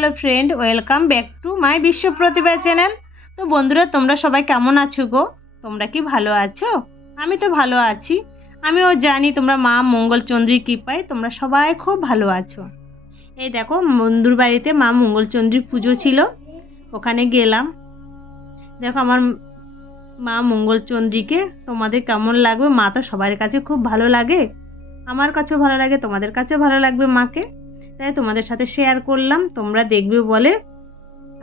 Hello friend, welcome back to my বিশ্ব প্রতিভা channel. তো বন্ধুরা, তোমরা সবাই কেমন আছো গো? তোমরা কি ভালো আছো? আমি তো ভালো আছি। আমিও জানি তোমরা মা মঙ্গলচন্দ্রীর কৃপায় তোমরা সবাই খুব ভালো আছো। এই দেখো, বন্ধুর বাড়িতে মা মঙ্গলচন্দ্রীর পুজো ছিল, ওখানে গেলাম। দেখো আমার মা মঙ্গলচন্দ্রীকে তোমাদের কেমন লাগবে? মা তো সবার কাছে খুব ভালো লাগে, আমার কাছেও ভালো লাগে, তোমাদের কাছেও ভালো লাগবে মাকে, তাই তোমাদের সাথে শেয়ার করলাম। তোমরা দেখবে বলে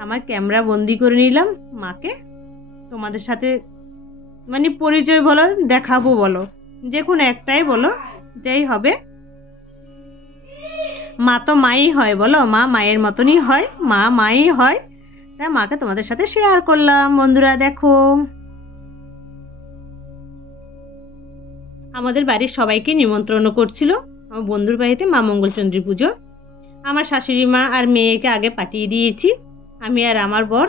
আমার ক্যামেরা বন্দি করে নিলাম মাকে। তোমাদের সাথে মানে পরিচয় বলো, দেখাবো বলো, যে কোনো একটাই বলো, যাই হবে। মা তো মাই হয়, বলো মা মায়ের মতনই হয়, মা মাই হয়, তাই মাকে তোমাদের সাথে শেয়ার করলাম। বন্ধুরা দেখো, আমাদের বাড়ির সবাইকে নিমন্ত্রণ করছিল আমার বন্ধুর বাড়িতে মা মঙ্গলচন্দ্রী পুজো। আমার শাশুড়ি মা আর মেয়েকে আগে পাঠিয়ে দিয়েছি, আমি আর আমার বর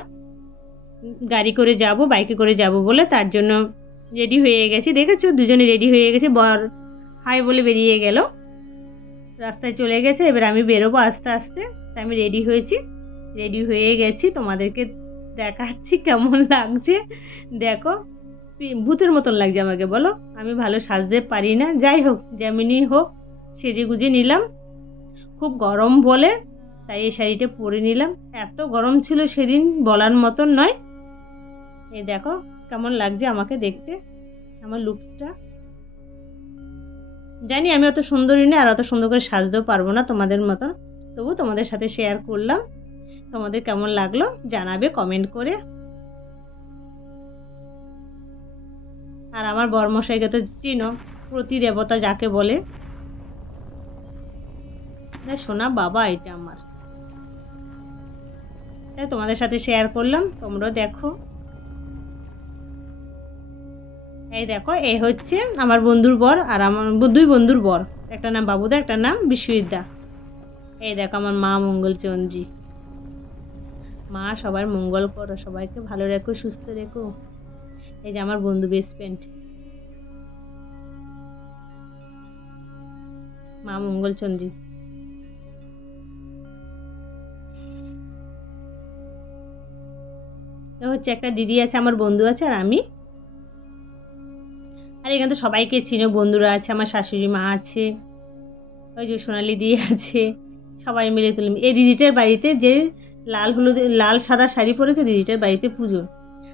গাড়ি করে যাব, বাইকে করে যাব বলে তার জন্য রেডি হয়ে গেছি। দেখেছো, দুজনে রেডি হয়ে গেছে। বর হাই বলে বেরিয়ে গেল, রাস্তায় চলে গেছে। এবার আমি বেরোবো আস্তে আস্তে, তাই আমি রেডি হয়েছি, রেডি হয়ে গেছি। তোমাদেরকে দেখাচ্ছি কেমন লাগছে। দেখো, ভূতের মতন লাগছে আমাকে, বলো। আমি ভালো সাজতে পারি না, যাই হোক যেমনই হোক সেজে গুজে নিলাম। খুব গরম বলে তাই এই শাড়িটা পরে নিলাম। এত গরম ছিল সেদিন, বলার মতন নয়। এই দেখো কেমন লাগছে আমাকে দেখতে, আমার লুকটা। জানি আমি অত সুন্দরী না, আর অত সুন্দর করে সাজতেও পারবো না তোমাদের মতন, তবু তোমাদের সাথে শেয়ার করলাম। তোমাদের কেমন লাগলো জানাবে কমেন্ট করে। আর আমার বরমশাইকে তো চিনো, প্রতি দেবতা যাকে বলে, সোনা বাবা এটা আমার, তাই তোমাদের সাথে শেয়ার করলাম, তোমরাও দেখো। এই দেখো, এই হচ্ছে আমার বন্ধুর বর আর আমার দুই বন্ধুর বর, একটা নাম বাবুদা, একটা নাম বিশ্বজিৎদা। এই দেখো আমার মা মঙ্গলচন্দ্রী। মা সবার মঙ্গল করো, সবাইকে ভালো রেখো, সুস্থ রেখো। এই যে আমার বন্ধু বেস্ট ফ্রেন্ড মা মঙ্গলচন্দ্রী। হচ্ছে একটা দিদি আছে, আমার বন্ধু আছে, আর আমি। আর এখানে তো সবাইকে চিনো, বন্ধুরা আছে, আমার শাশুড়ি মা আছে, ওই যে সোনালি দিদি আছে, সবাই মিলে তুললাম। এই দিদিটার বাড়িতে যে লাল হলুদ লাল সাদা শাড়ি পরেছে, দিদিটার বাড়িতে পুজো।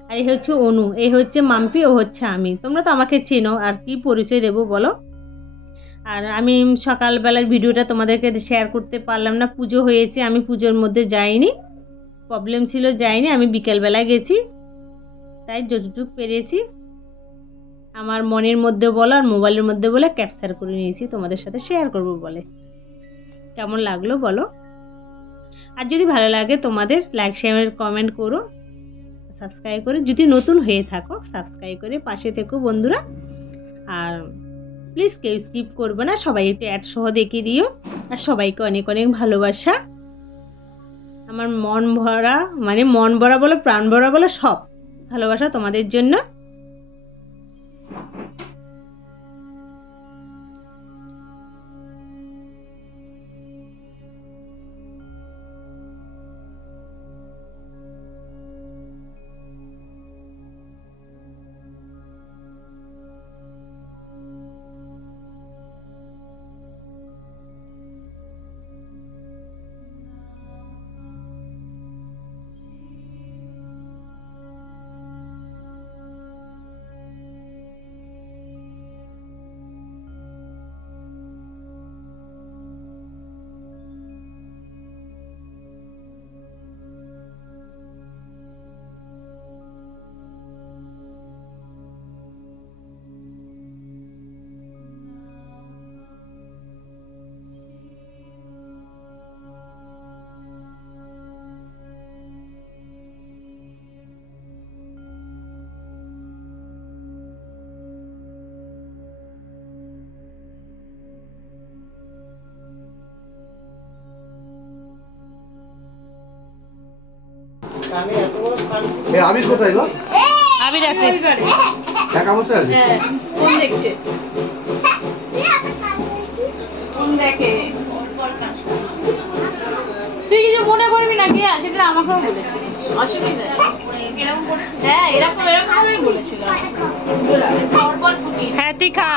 আর এই হচ্ছে অনু, এই হচ্ছে মাম্পি, ও হচ্ছে আমি। তোমরা তো আমাকে চেনো, আর কি পরিচয় দেবো বলো। আর আমি সকালবেলার ভিডিওটা তোমাদেরকে শেয়ার করতে পারলাম না, পুজো হয়েছে, আমি পুজোর মধ্যে যাইনি, প্রবলেম ছিল যাইনি, আমি বিকেলবেলা গেছি, তাই যতটুকু পেরেছি আমার মনের মধ্যে বলো আর মোবাইলের মধ্যে বলে ক্যাপচার করে নিয়েছি, তোমাদের সাথে শেয়ার করব বলে। কেমন লাগলো বলো। আর যদি ভালো লাগে তোমাদের, লাইক শেয়ার কমেন্ট করো, সাবস্ক্রাইব করে, যদি নতুন হয়ে থাকো সাবস্ক্রাইব করে পাশে থেকো বন্ধুরা। আর প্লিজ কেউ স্কিপ করবে না, সবাই একটু অ্যাড সহ দেখিয়ে দিও। আর সবাইকে অনেক অনেক ভালোবাসা, আমার মন ভরা, মানে মন ভরা বলো, প্রাণ ভরা বলো, সব ভালোবাসা তোমাদের জন্য। আবির কোথায় গো? আবির আছে, একা বসে আছে। কোন দেখছে? কোন দেখে? তুই কিছু মনে করবি এরকমই নাকি সেটা আমাকেও বলেছিল অসুবিধা হ্যাঁ এরকমই বলেছিল হ্যাঁ তুই খা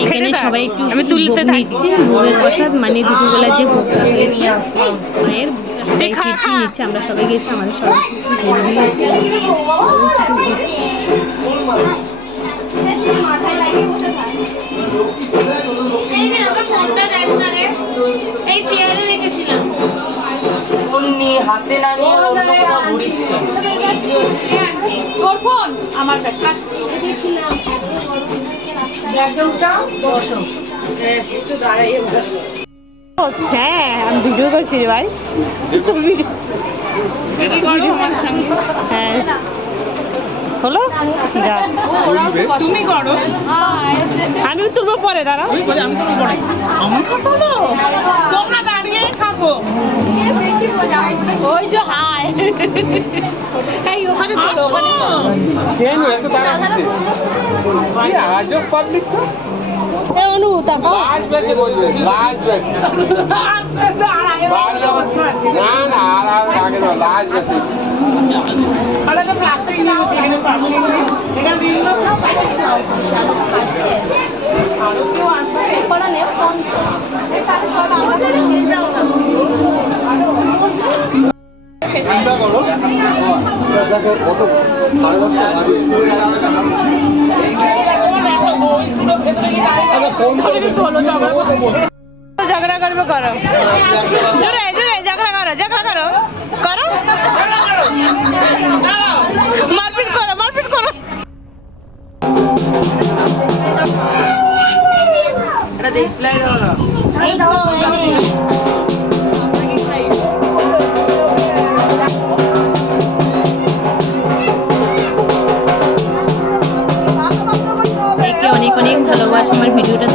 এখানে সবাই একটু আমি তুলতে ভোগ নিচ্ছি ভোগের প্রসাদ মানে দুপুরবেলা যে ভোগটা হয়েছে মায়ের তুই খা, খা। নিচ্ছে আমরা সবাই গেছি আমাদের সবাই ভোগ দিয়েছে এই চেয়ারে রেখেছিলাম ফোন নিয়ে হাতে না নিয়ে অন্য কোথাও ঘুরিস কেন? তোর ফোন আমার কাছে হ্যাঁ আমি ভিডিও করছি রে ভাই হ্যাঁ হলো যা তুমি করো আমিও তুলবো পরে দাঁড়া আমি তুলবো পরে আমার কথা হলো তোমরা দাঁড়িয়ে থাকো ওই যে হাই এই ওখানে তো ওখানে এ অনু তাকাও চিন্তা করো দেখো কত 10:30 ফোন করবে ঝগড়া করবে করো জোরে জোরে ঝগড়া করো করো মারপিট করো এটা দেখলাই দাও না অনেক অনেক ভালোবাসা আমার ভিডিওটা